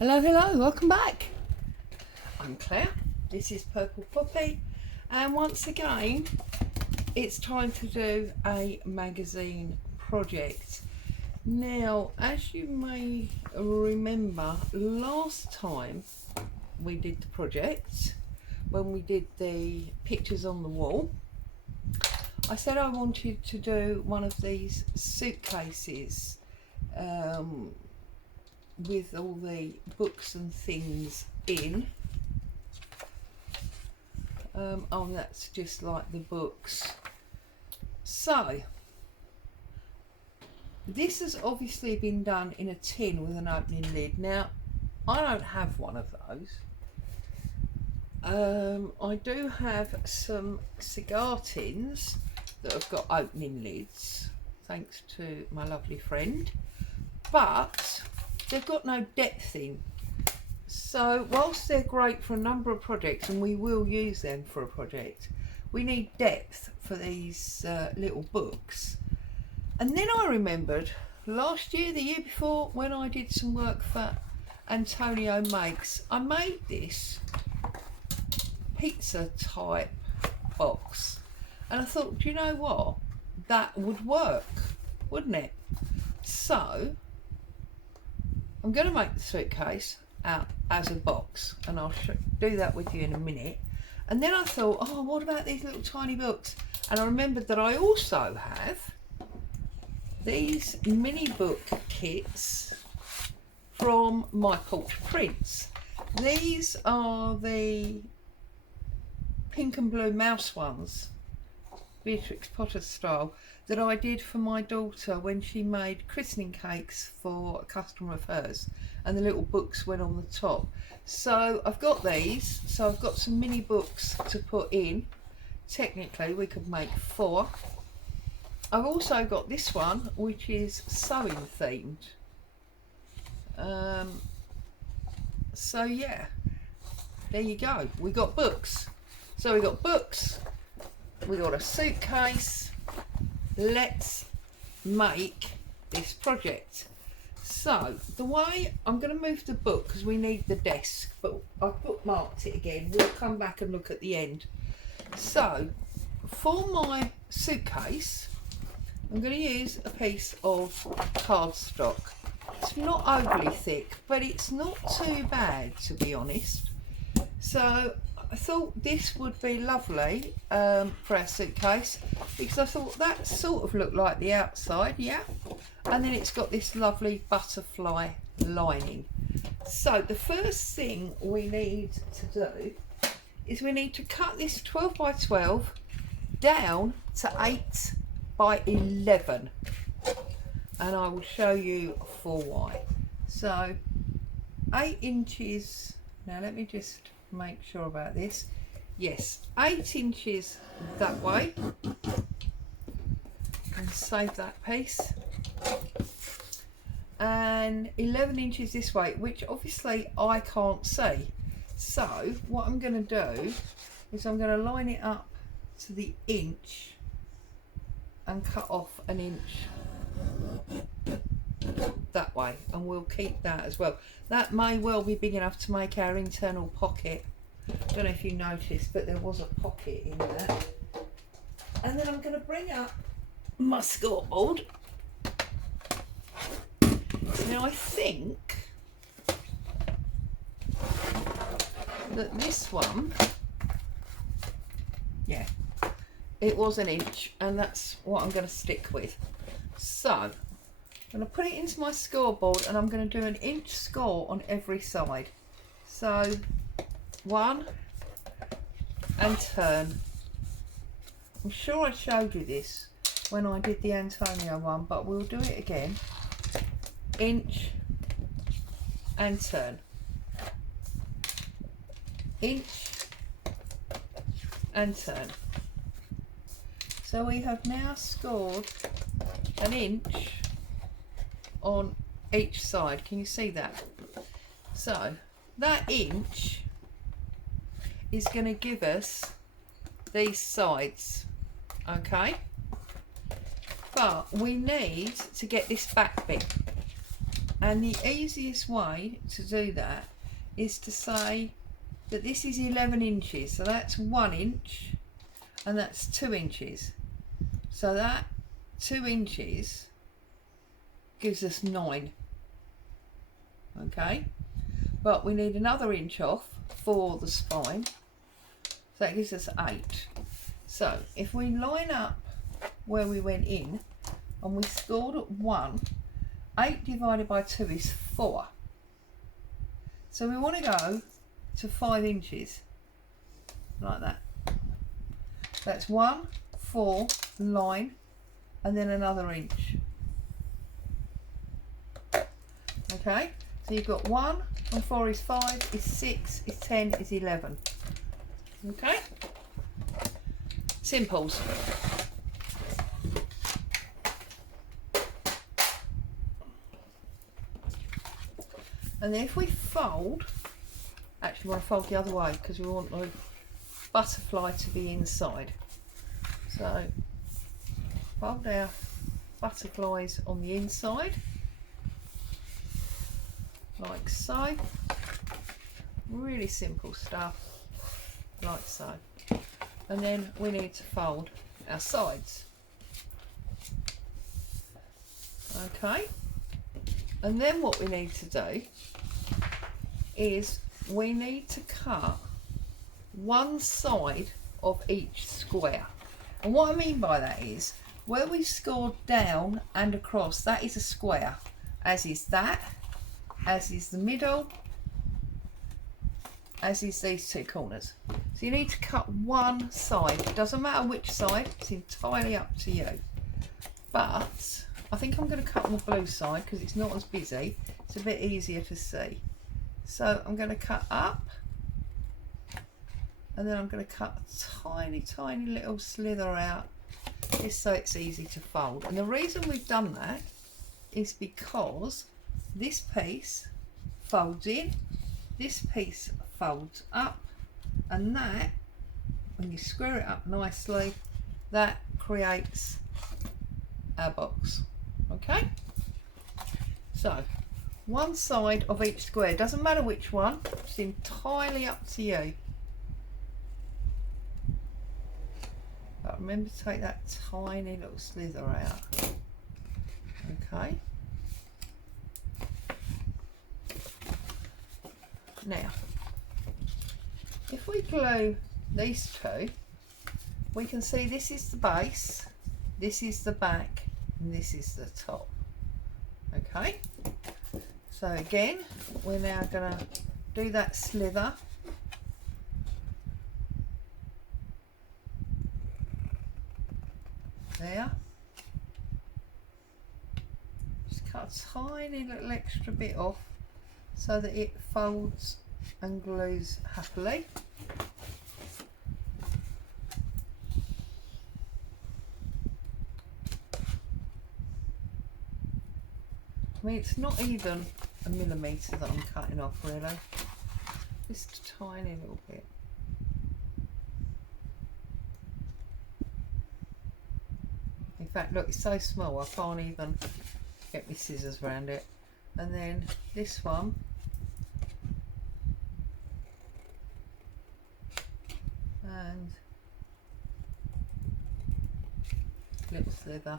Hello, hello, welcome back. I'm Claire, this is Purple Poppy, and once again it's time to do a magazine project. Now, as you may remember, last time we did the project, when we did the pictures on the wall, I said I wanted to do one of these suitcases with all the books and things in. Oh, that's just like the books. So this has obviously been done in a tin with an opening lid. Now, I don't have one of those. I do have some cigar tins that have got opening lids, thanks to my lovely friend, but they've got no depth in. So whilst they're great for a number of projects, and we will use them for a project, we need depth for these little books. And then I remembered last year, the year before, when I did some work for Antonio Makes, I made this pizza type box, and I thought, do you know what, that would work, wouldn't it? So I'm going to make the suitcase out as a box, and I'll do that with you in a minute. And then I thought, oh, what about these little tiny books? And I remembered that I also have these mini book kits from My Porch Prints. These are the pink and blue mouse ones, Beatrix Potter style, that I did for my daughter when she made christening cakes for a customer of hers, and the little books went on the top. So I've got these, so I've got some mini books to put in. Technically we could make 4. I've also got this one, which is sewing themed. So yeah, there you go, we got books. So we got books, we got a suitcase. Let's make this project. So the way I'm going to move the book, because we need the desk, but I've bookmarked it again, we'll come back and look at the end. So for my suitcase, I'm going to use a piece of cardstock. It's not overly thick, but it's not too bad, to be honest. So I thought this would be lovely for our suitcase, because I thought that sort of looked like the outside, yeah, and then it's got this lovely butterfly lining. So the first thing we need to do is we need to cut this 12 by 12 down to 8 by 11, and I will show you for why. So 8 inches, now let me just make sure about this. Yes, 8 inches that way, and save that piece, and 11 inches this way, which obviously I can't see. So what I'm going to do is I'm going to line it up to the inch and cut off an inch that way, and we'll keep that as well. That may well be big enough to make our internal pocket. I don't know if you noticed, but there was a pocket in there. And then I'm going to bring up my scoreboard. Now I think that this one, yeah, it was an inch, and that's what I'm going to stick with. So I'm going to put it into my scoreboard, and I'm going to do an inch score on every side. So 1 and turn. I'm sure I showed you this when I did the Antonio one, but we'll do it again. Inch and turn. Inch and turn. So we have now scored an inch on each side. Can you see that? So that inch is going to give us these sides, okay? But we need to get this back bit. And the easiest way to do that is to say that this is 11 inches, so that's 1 inch and that's 2 inches. So that 2 inches gives us 9. Okay, but we need another inch off for the spine, so that gives us 8. So if we line up where we went in and we scored at 1, 8 divided by 2 is 4. So we want to go to 5 inches, like that. That's 1, 4, line, and then another inch. Okay, so you've got 1 and 4 is 5, is 6, is 10, is 11. Okay, simples. And then if we fold, actually we want to fold the other way because we want the butterfly to be inside. So fold our butterflies on the inside, like so. Really simple stuff, like so. And then we need to fold our sides. Okay, and then what we need to do is we need to cut one side of each square. And what I mean by that is where we scored down and across, that is a square, as is that, as is the middle, as is these 2 corners. So you need to cut one side. It doesn't matter which side, it's entirely up to you. But I think I'm going to cut on the blue side because it's not as busy. It's a bit easier to see. So I'm going to cut up, and then I'm going to cut a tiny, tiny little slither out, just so it's easy to fold. And the reason we've done that is because this piece folds in, this piece folds up, and that, when you square it up nicely, that creates our box. Okay, so one side of each square, doesn't matter which one, it's entirely up to you. But remember to take that tiny little slither out. Okay, now if we glue these 2, we can see this is the base, this is the back, and this is the top. Okay, so again we're now going to do that slither. There, just cut a tiny little extra bit off so that it folds and glues happily. I mean, it's not even a millimetre that I'm cutting off really, just a tiny little bit. In fact, look, it's so small I can't even get my scissors around it. And then this one, and little slither.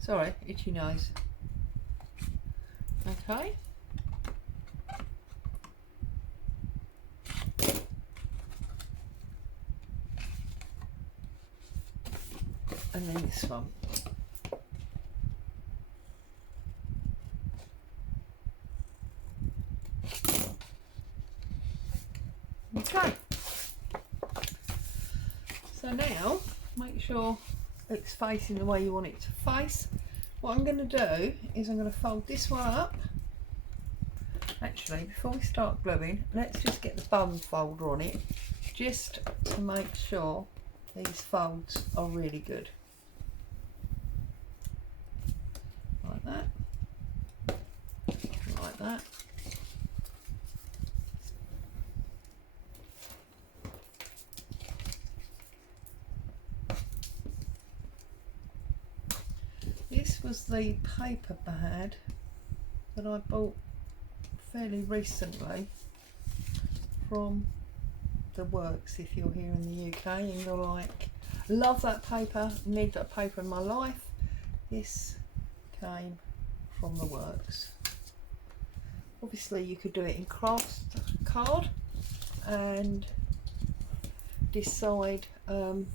Sorry, itchy nose. Okay. And then this one. Okay. So now, make sure it's facing the way you want it to face. What I'm going to do is I'm going to fold this one up. Actually, before we start gluing, let's just get the bum folder on it, just to make sure these folds are really good. Like that. Like that. this was the paper pad that I bought fairly recently from the Works. If you're here in the UK and you're like, love that paper, need that paper in my life, this came from the Works. Obviously you could do it in craft card and decide to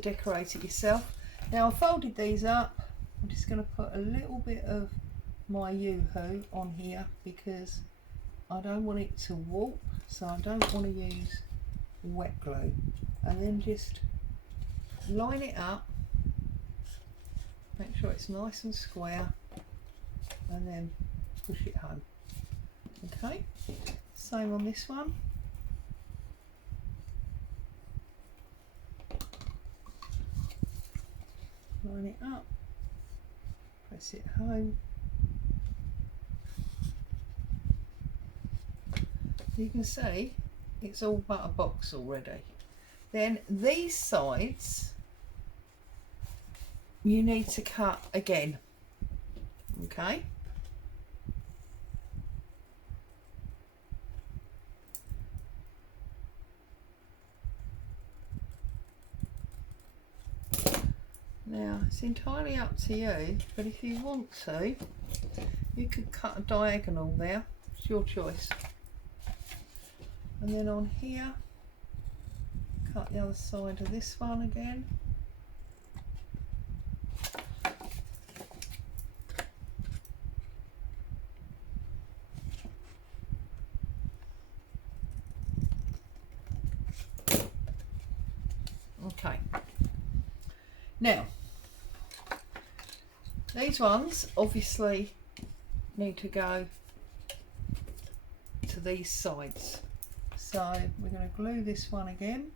decorate it yourself. Now I folded these up. I'm just going to put a little bit of my yoo-hoo on here because I don't want it to warp, so I don't want to use wet glue. And then just line it up, make sure it's nice and square, and then push it home. Okay, same on this one. Line it up, press it home. You can see it's all but a box already. Then these sides you need to cut again. Okay. Now it's entirely up to you, but if you want to, you could cut a diagonal there. It's your choice. And then on here, cut the other side of this one again. Okay. Now, these ones obviously need to go to these sides. So we're going to glue this one again.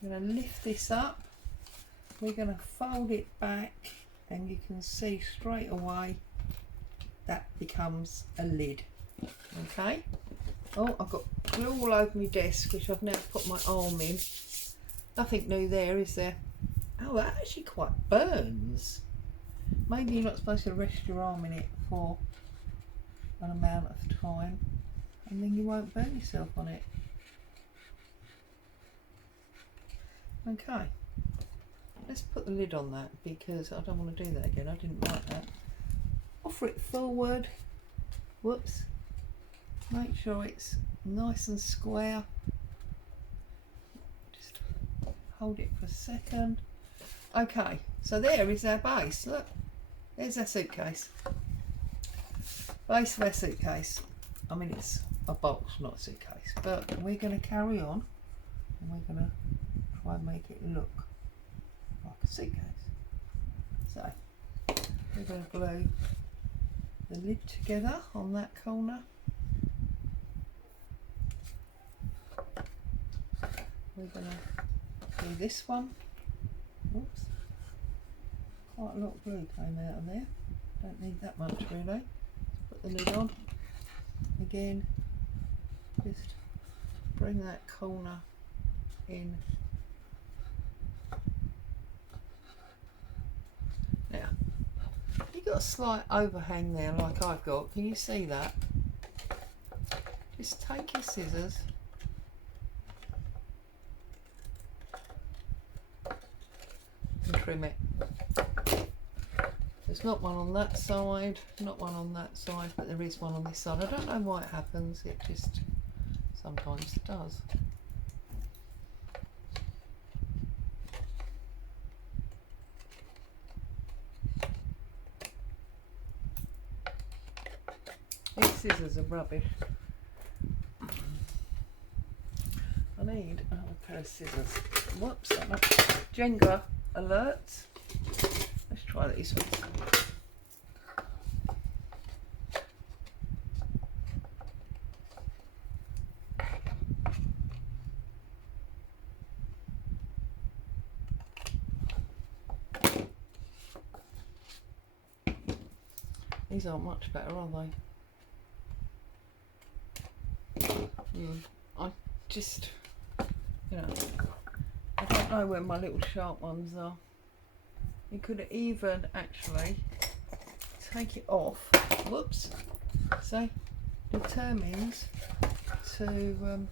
We're going to lift this up. We're going to fold it back, and you can see straight away that becomes a lid. Okay. Oh, I've got glue all over my desk, which I've now put my arm in. Nothing new there, is there? Oh, that actually quite burns. Maybe you're not supposed to rest your arm in it for an amount of time, and then you won't burn yourself on it. Okay, let's put the lid on that because I don't want to do that again. I didn't like that. Offer it forward. Whoops. Make sure it's nice and square. Just hold it for a second. Okay, so there is our base. Look, there's our suitcase. Base of our suitcase. I mean, it's a box, not a suitcase, but we're going to carry on and we're going to try and make it look like a suitcase. So we're going to glue the lid together on that corner. We're going to do this one. Oops, quite a lot of glue came out of there. Don't need that much really. Let's put the lid on. Again, just bring that corner in. Now, you've got a slight overhang there like I've got. Can you see that? Just take your scissors and trim it. There's not one on that side, not one on that side, but there is one on this side. I don't know why it happens, it just sometimes does. These scissors are rubbish. I need another pair of scissors. Whoops, Jenga alert. Let's try these ones. These aren't much better, are they? I just, you know, I don't know where my little sharp ones are. You could even actually take it off. Whoops. See, determined to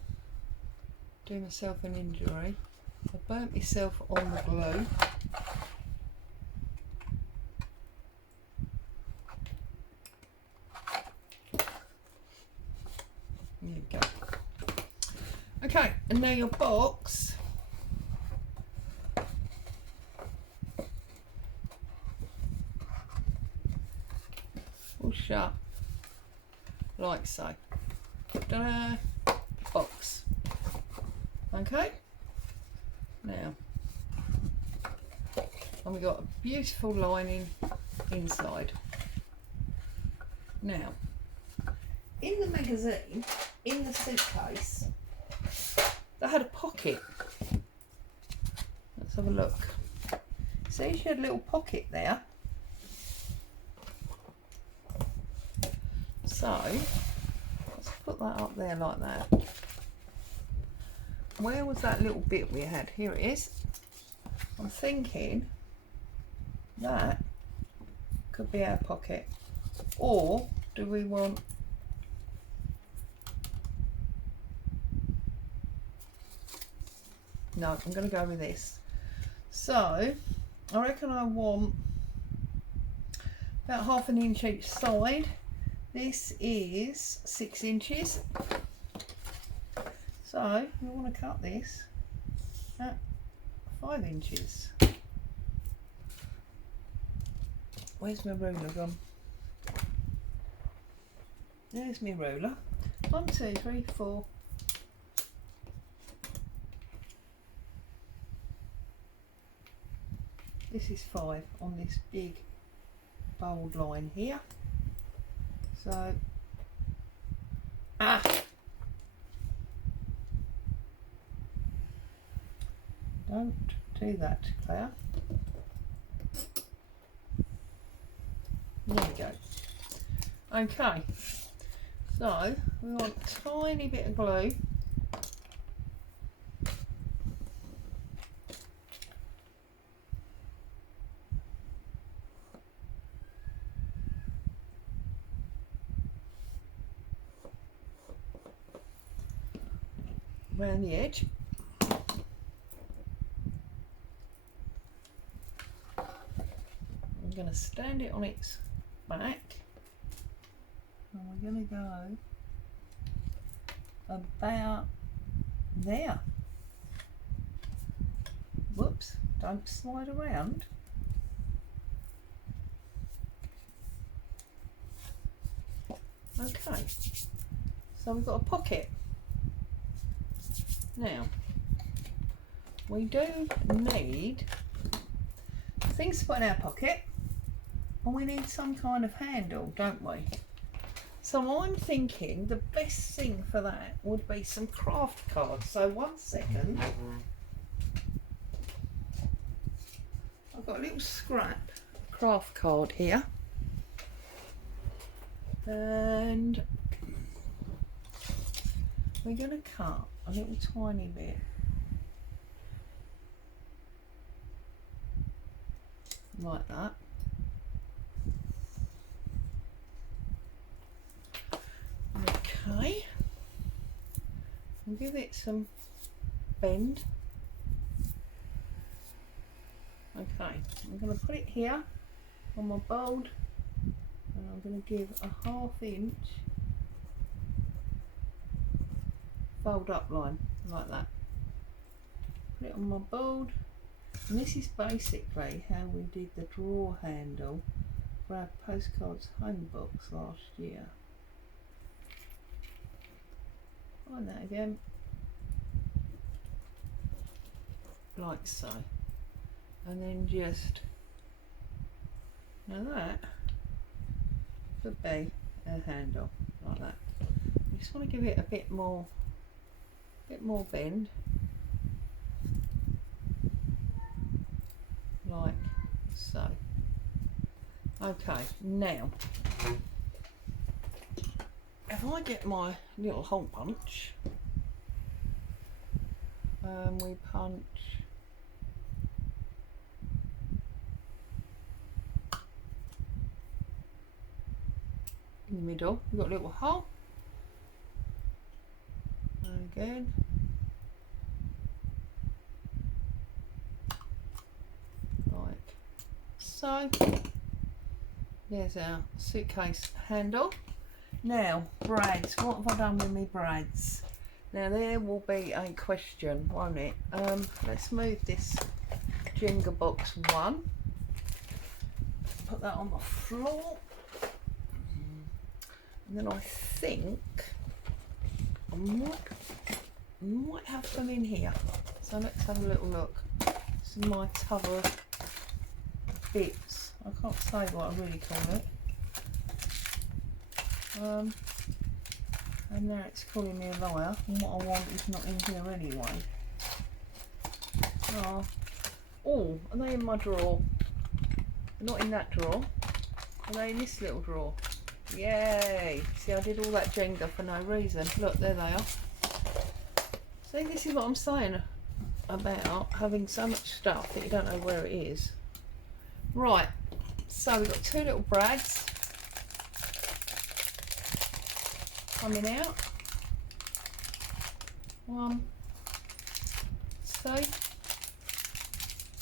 do myself an injury. I burnt myself on the glue. There you go. Okay, and now your box will shut like so. Ta-da! Box. Okay. Now, and we got a beautiful lining inside. Now, in the magazine, in the suitcase, they had a pocket. Let's have a look. See, she had a little pocket there. So, let's put that up there like that. Where was that little bit we had? Here it is. I'm thinking that could be our pocket. Or do we want... No, I'm going to go with this. So, I reckon I want about 1/2 inch each side. This is 6 inches. So, we want to cut this at 5 inches. Where's my ruler gone? There's my ruler. 1, 2, 3, 4. This is 5 on this big bold line here. So, don't do that, Claire. There we go. Okay, so we want a tiny bit of glue. Around the edge. I'm going to stand it on its back, and we're going to go about there. Whoops, don't slide around. Okay, so we've got a pocket. Now, we do need things to put in our pocket, and we need some kind of handle, don't we? So I'm thinking the best thing for that would be some craft cards. So 1 second. I've got a little scrap craft card here. And we're going to cut a little tiny bit like that. Okay, and give it some bend. Okay, I'm going to put it here on my board, and I'm going to give a 1/2 inch fold up line like that. Put it on my board, and this is basically how we did the drawer handle for our postcards home box last year. Find that again, like so, and then just, now that could be a handle like that. You just want to give it a bit more bend, like so. Okay, now if I get my little hole punch, we punch in the middle. We've got a little hole. And again. Like so. There's our suitcase handle. Now, brads. What have I done with my brads? Now there will be a question, won't it? Let's move this Jenga box one. Put that on the floor. And then I think I might have some in here. So let's have a little look. This is my tub of bits. I can't say what I really call it. And now it's calling me a liar, and what I want is not in here anyway. Oh, are they in my drawer? They're not in that drawer. Are they in this little drawer? Yay! See, I did all that Jenga for no reason. Look, there they are. See, this is what I'm saying about having so much stuff that you don't know where it is. Right, so we've got two little brads coming out. One, two,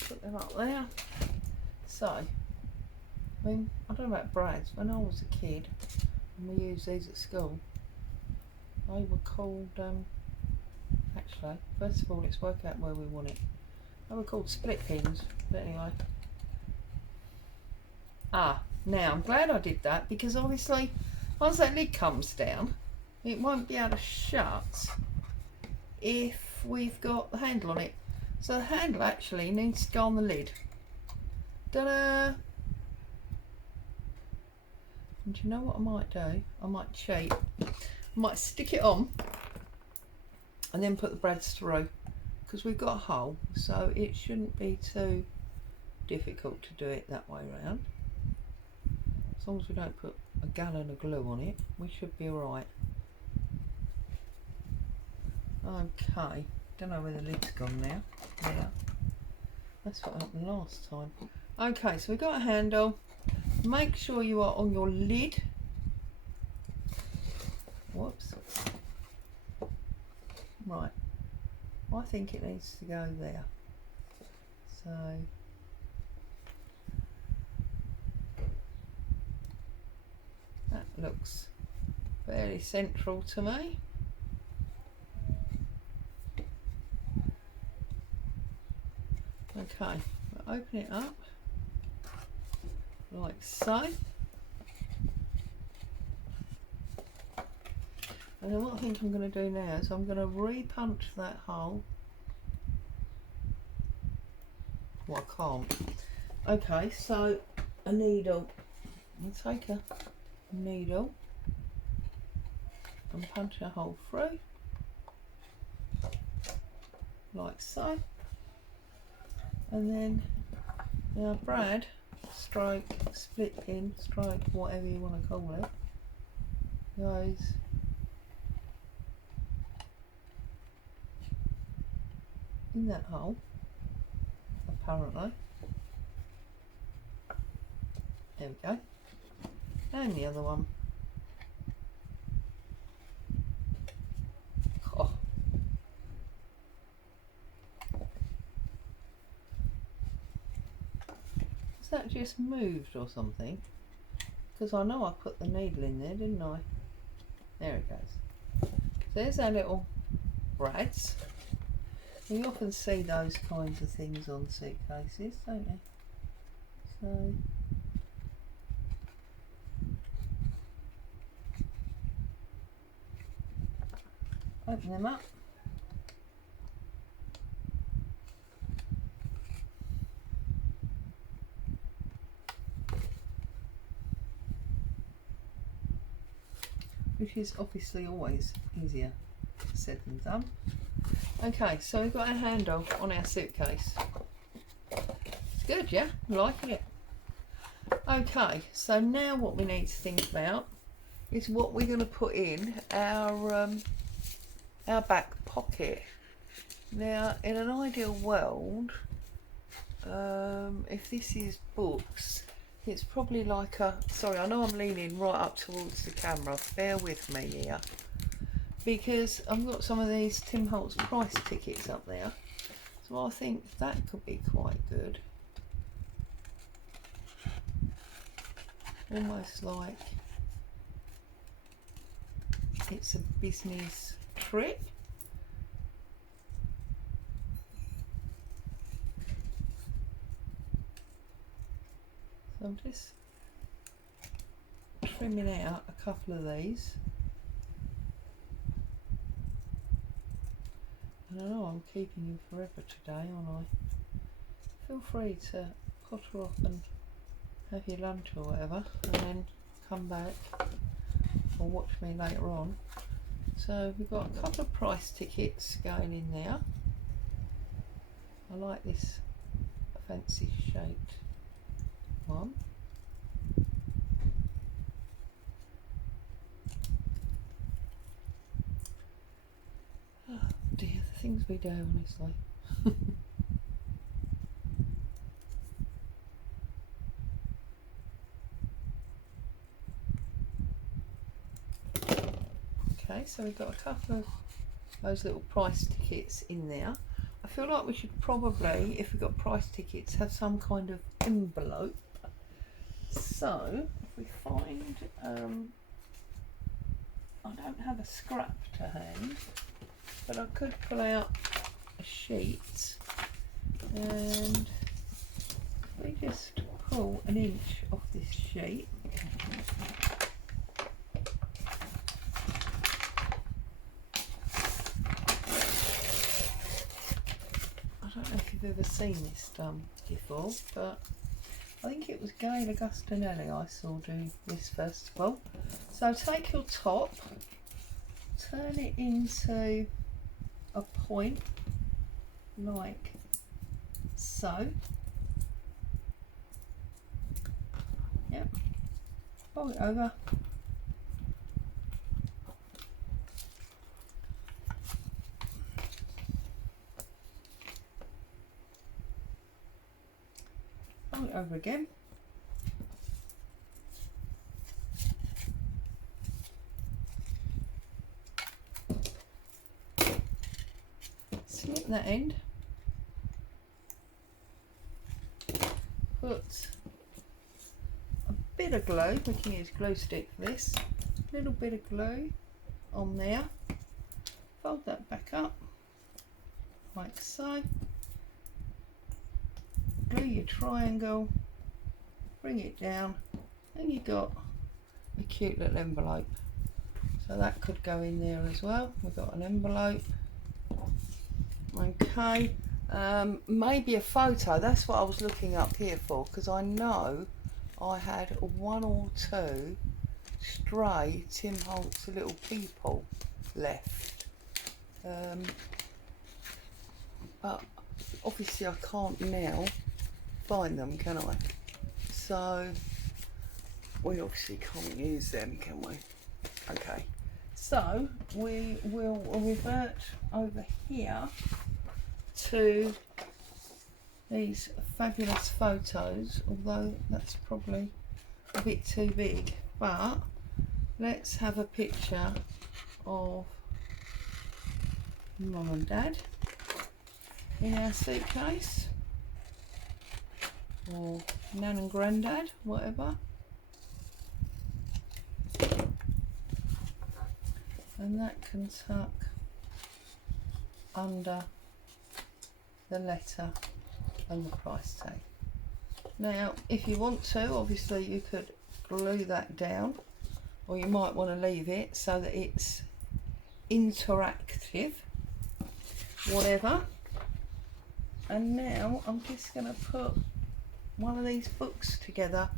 put them up there. So, I mean, I don't know about brads. When I was a kid, and we used these at school, they were called, actually, first of all, let's work out where we want it. They were called split pins, but anyway. Now, I'm glad I did that, because obviously, once that lid comes down, it won't be able to shut if we've got the handle on it. So the handle actually needs to go on the lid. Ta-da! And do you know what I might do? I might cheat. I might stick it on and then put the brads through, because we've got a hole, so it shouldn't be too difficult to do it that way around. As long as we don't put a gallon of glue on it, we should be alright. Okay, don't know where the lid's gone now. Yeah, that's what happened last time. Okay, so we've got a handle. Make sure you are on your lid. Whoops. Right, I think it needs to go there. So that looks fairly central to me. Okay, we'll open it up like so. And then what I think I'm going to do now is I'm going to re-punch that hole. Well, I can't. Okay, so a needle. I'll take a needle and punch a hole through like so. And then our brad, stroke, split pin, stroke, whatever you want to call it, goes in that hole, apparently. There we go. And the other one. Oh. Has that just moved or something? Because I know I put the needle in there, didn't I? There it goes. So there's our little brads. You often see those kinds of things on suitcases, don't you? So open them up. Which is obviously always easier said than done. Okay, so we've got our handle on our suitcase. It's good, yeah? I'm liking it. Okay, so now what we need to think about is what we're going to put in our back pocket. Now, in an ideal world, if this is books, It's probably like a, sorry, I know I'm leaning right up towards the camera, bear with me here, because I've got some of these Tim Holtz price tickets up there, so I think that could be quite good. Almost like it's a business trip. So I'm just trimming out a couple of these. I know I'm keeping you forever today, aren't I? Feel free to potter off and have your lunch or whatever, and then come back or watch me later on. So we've got a couple of price tickets going in there. I like this fancy shaped one. Oh dear, the things we do, honestly. Okay, so we've got a couple of those little price tickets in there. I feel like we should probably, if we've got price tickets, have some kind of envelope. So if we find, I don't have a scrap to hand, but I could pull out a sheet, and we just pull an inch off this sheet. I don't know if you've ever seen this done before, but I think it was Gail Augustinelli I saw do this festival. So take your top, turn it into a point like so. Yep. Fold it over. Fold it over again. Snip that end. Put a bit of glue, we can use glue stick for this, a little bit of glue on there, fold that back up like so, glue your triangle, bring it down, and you've got a cute little envelope. So that could go in there as well. We've got an envelope. Okay, maybe a photo, that's what I was looking up here for, because I know I had one or two stray Tim Holtz little people left, but obviously I can't now find them, can I? So we obviously can't use them, can we? Okay, so we will revert over here to these fabulous photos, although that's probably a bit too big, but let's have a picture of Mum and Dad in our suitcase, or Nan and Grandad, whatever. And that can tuck under the letter and the price tag. Now if you want to, obviously you could glue that down, or you might want to leave it so that it's interactive, whatever. And now I'm just going to put one of these books together,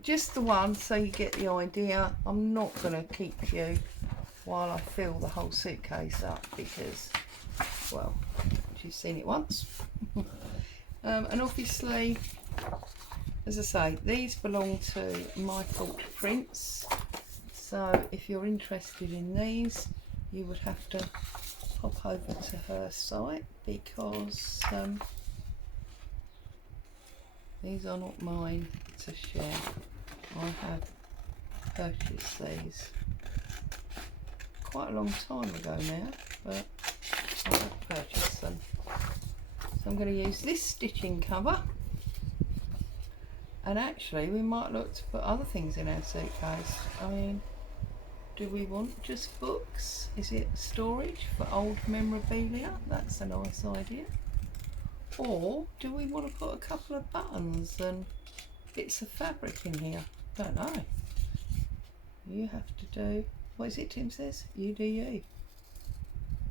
just the one, so you get the idea. I'm not going to keep you while I fill the whole suitcase up, because, well, you've seen it once. And obviously, as I say, these belong to My Fault Prints, so if you're interested in these, you would have to pop over to her site, because These are not mine to share. I have purchased these quite a long time ago now, but I have purchased them. So I'm going to use this stitching cover, and actually we might look to put other things in our suitcase. I mean, do we want just books? Is it storage for old memorabilia? That's a nice idea. Or do we want to put a couple of buttons and bits of fabric in here? Don't know. You have to do, what is it Tim says? You do you.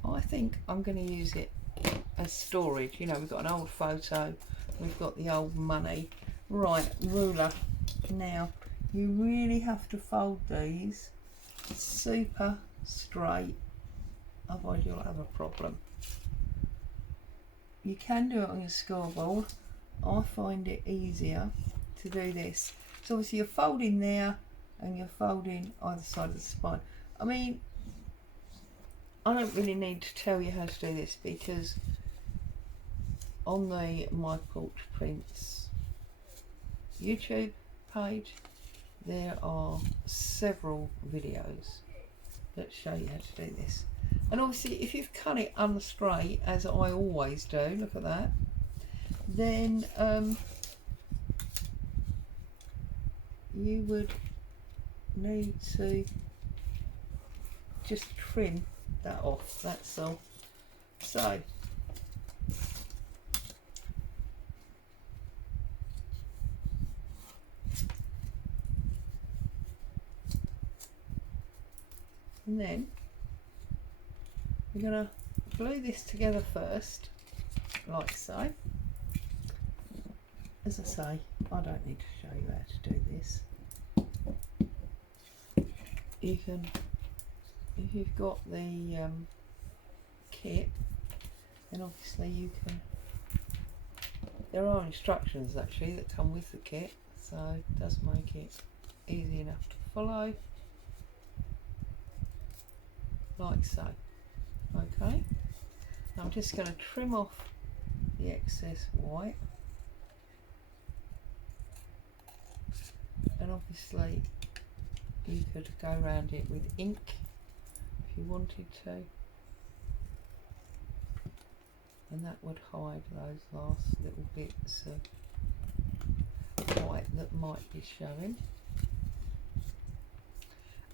I think I'm going to use it as storage. You know, we've got an old photo, we've got the old money. Right, ruler. Now, you really have to fold these super straight, otherwise you'll have a problem. You can do it on your scoreboard. I find it easier to do this. So obviously you're folding there and you're folding either side of the spine. I mean, I don't really need to tell you how to do this, because on the My Porch Prints YouTube page there are several videos that show you how to do this. And obviously if you've cut it unstraight, as I always do, look at that, then you would need to just trim that off, that's all. So and then we're going to glue this together first, like so. As I say, I don't need to show you how to do this. You can, if you've got the kit, then obviously you can, there are instructions actually that come with the kit, so it does make it easy enough to follow, like so. Okay, I'm just going to trim off the excess white, and obviously you could go around it with ink if you wanted to, and that would hide those last little bits of white that might be showing.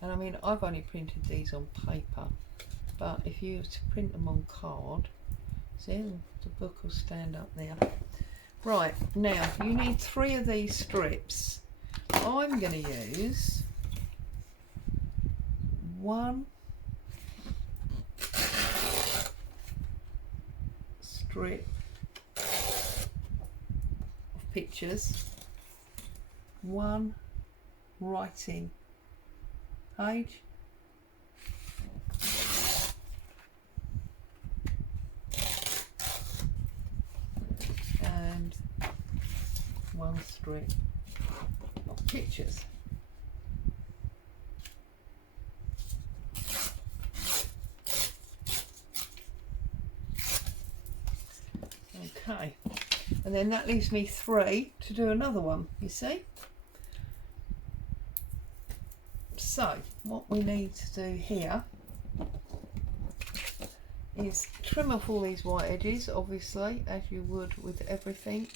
And I mean, I've only printed these on paper, but if you were to print them on card, see, the book will stand up there. Right, now you need 3 of these strips. I'm going to use 1 strip of pictures, 1 writing page, and 1 strip of pictures. Okay, and then that leaves me 3 to do another one, you see. So what we need to do here is trim off all these white edges, obviously, as you would with everything.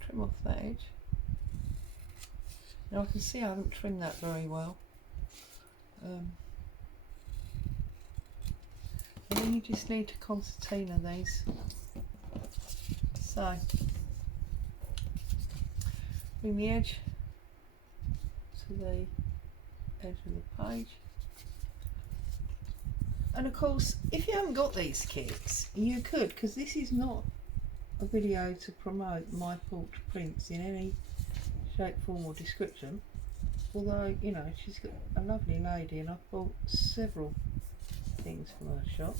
Trim off that edge. Now I can see I haven't trimmed that very well. And then you just need to concertina these. So bring the edge to the edge of the page. And of course, if you haven't got these kits, you could, because this is not a video to promote My Porch Prints in any shape, form or description. Although, you know, she's got a lovely lady and I've bought several things from her shop.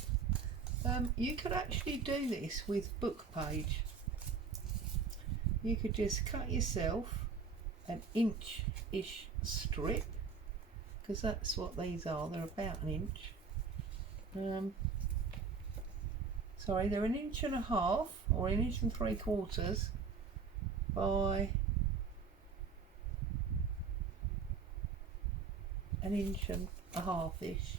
You could actually do this with book page. You could just cut yourself an inch-ish strip, because that's what these are. They're about an inch. Sorry, they're 1.5 inches or 1.75 inches by 1.5 inches-ish.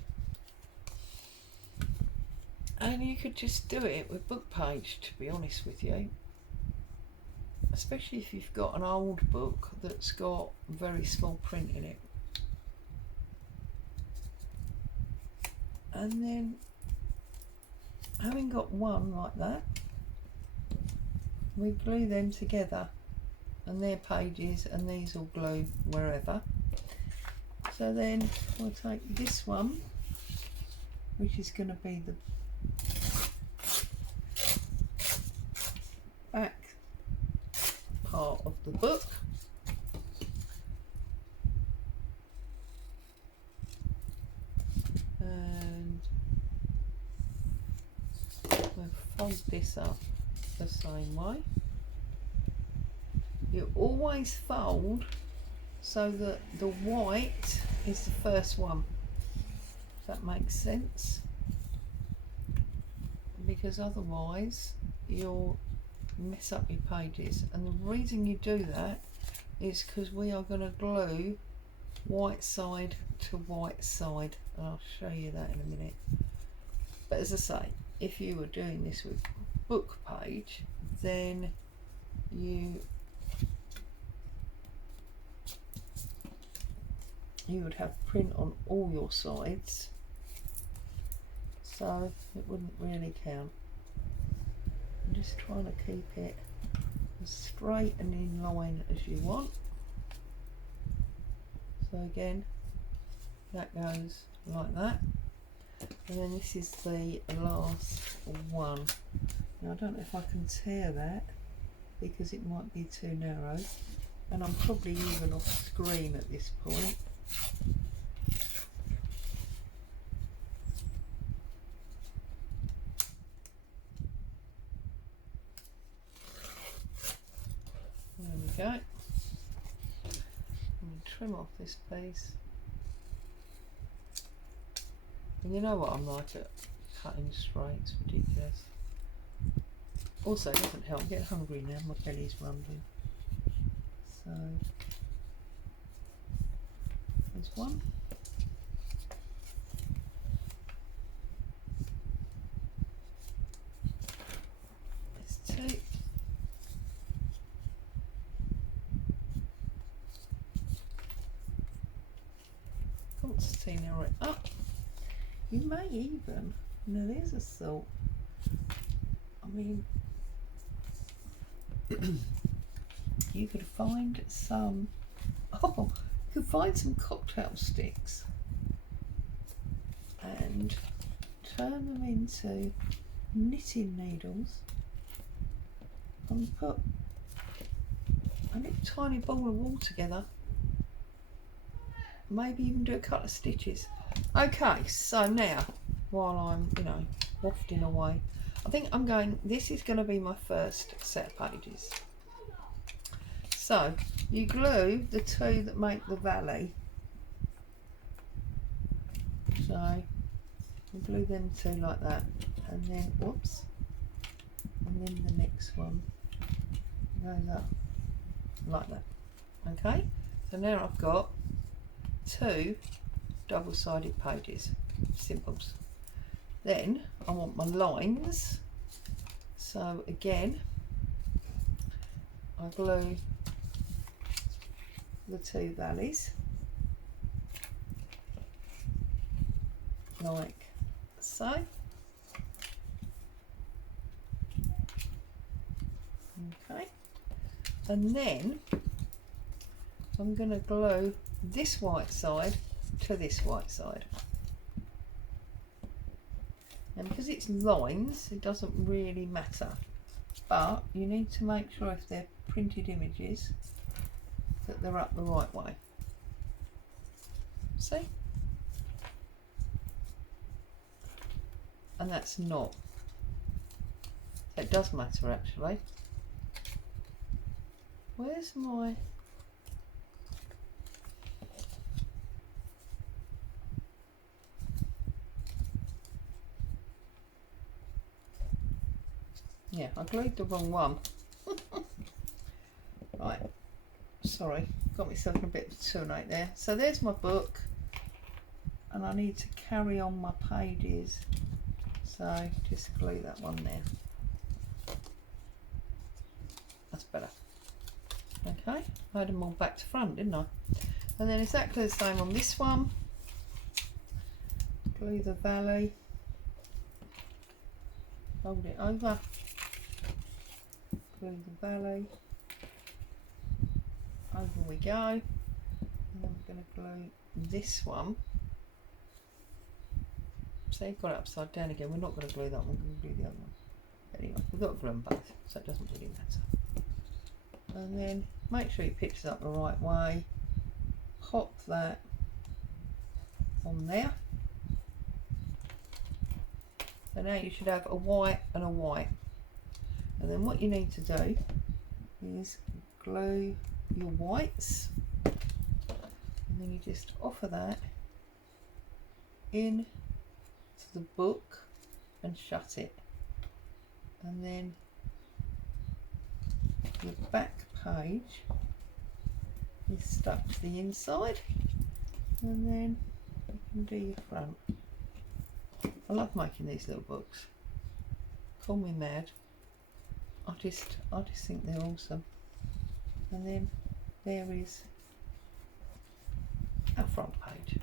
And you could just do it with book page, to be honest with you. Especially if you've got an old book that's got very small print in it. And then, having got one like that, we glue them together, and they're pages, and these will glue wherever. So then we'll take this one, which is going to be the back part of the book, and we'll fold this up the same way. You always fold so that the white is the first one, if that makes sense, because otherwise you'll mess up your pages. And the reason you do that is because we are going to glue white side to white side. I'll show you that in a minute. But as I say, if you were doing this with book page, then you would have print on all your sides, so it wouldn't really count. I'm just trying to keep it as straight and in line as you want. So again, that goes like that, and then this is the last one. Now I don't know if I can tear that because it might be too narrow, and I'm probably even off screen at this point. There we go. I'm going to trim off this piece. And you know what I'm like at cutting straight, it's ridiculous. Also, it doesn't help, I get hungry now, my belly's rumbling. So, there's one. There's two. Concertina it up. You may even, now there's a thought, I mean, you could find some, you could find some cocktail sticks and turn them into knitting needles and put a little tiny ball of wool together. Maybe even do a couple of stitches. Okay, so now, while I'm, wafting away, I think I'm going, this is going to be my first set of pages. So, you glue the two that make the valley. So, you glue them two like that, and then, whoops, and then the next one goes up like that. Okay, so now I've got two double-sided pages, simples. Then I want my lines, so again I glue the two valleys like so. Okay, and then I'm going to glue this white side to this white side. And because it's lines, it doesn't really matter, but you need to make sure if they're printed images that they're up the right way. See? And that's not. So it does matter actually. Where's my... Yeah, I glued the wrong one. Right, sorry, got myself in a bit of a tonight there. So there's my book, and I need to carry on my pages, so just glue that one there. That's better. Okay, I had them all back to front, didn't I? And then exactly the same on this one. Glue the valley, fold it over, glue the valley, over we go, and then we're going to glue this one. So you've got it upside down again. We're not going to glue that one, we're going to glue the other one. Anyway, we've got to glue them both, so it doesn't really matter. And then make sure you pitch it up the right way, pop that on there. So now you should have a white and a white. And then what you need to do is glue your whites, and then you just offer that in to the book and shut it. And then your back page is stuck to the inside, and then you can do your front. I love making these little books. Call me mad. I just think they're awesome. And then there is our front page.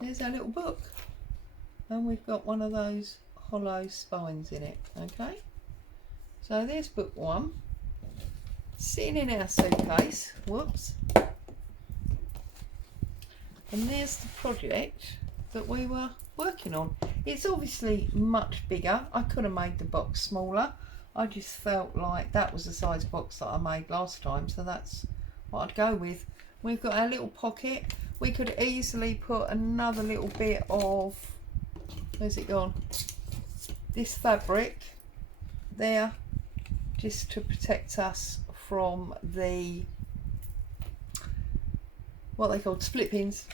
There's our little book, and we've got one of those hollow spines in it. Okay, so there's book one sitting in our suitcase. Whoops. And there's the project that we were working on. It's obviously much bigger. I could have made the box smaller. I just felt like that was the size box that I made last time, so that's what I'd go with. We've got our little pocket. We could easily put another little bit of, where's it gone? This fabric there, just to protect us from the, what they called, split pins,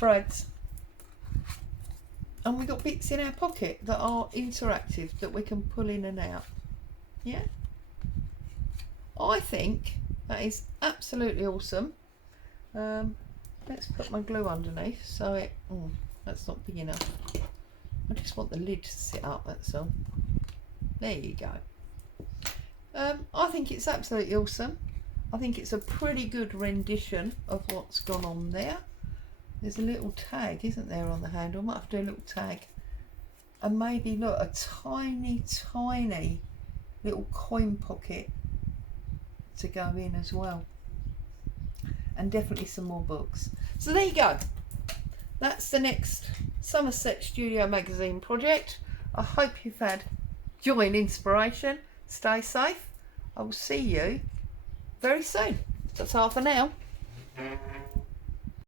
brads. And we got bits in our pocket that are interactive that we can pull in and out. Yeah, I think that is absolutely awesome. Let's put my glue underneath so it, that's not big enough. I just want the lid to sit up, that's all. There you go. I think it's absolutely awesome. I think it's a pretty good rendition of what's gone on there. There's a little tag, isn't there, on the handle? I might have to do a little tag. And maybe, look, a tiny, tiny little coin pocket to go in as well. And definitely some more books. So there you go. That's the next Somerset Studio Magazine project. I hope you've had joy and inspiration. Stay safe. I will see you very soon. That's all for now.